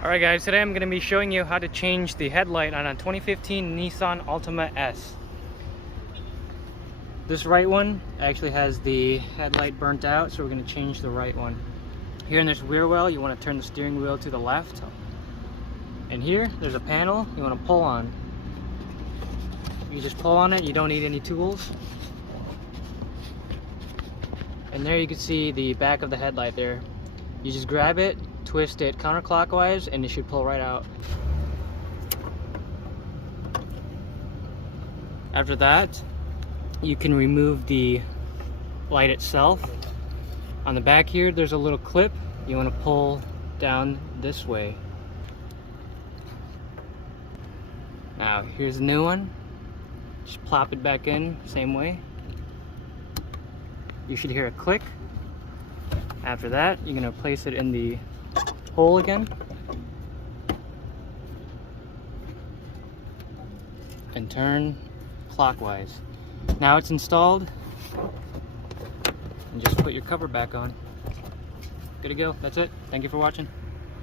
Alright guys, today I'm going to be showing you how to change the headlight on a 2015 Nissan Ultima S. This right one actually has the headlight burnt out, so we're going to change the right one. Here in this rear wheel, you want to turn the steering wheel to the left. And here, there's a panel you want to pull on. You just pull on it, you don't need any tools. And there you can see the back of the headlight there. You just grab it, twist it counterclockwise, and it should pull right out. After that, you can remove the light itself. On the back here, there's a little clip you want to pull down this way. Now, here's a new one. Just plop it back in, same way. You should hear a click. After that, you're going to place it in the hole again and turn clockwise. Now it's installed, and just put your cover back on. Good to go. That's it. Thank you for watching.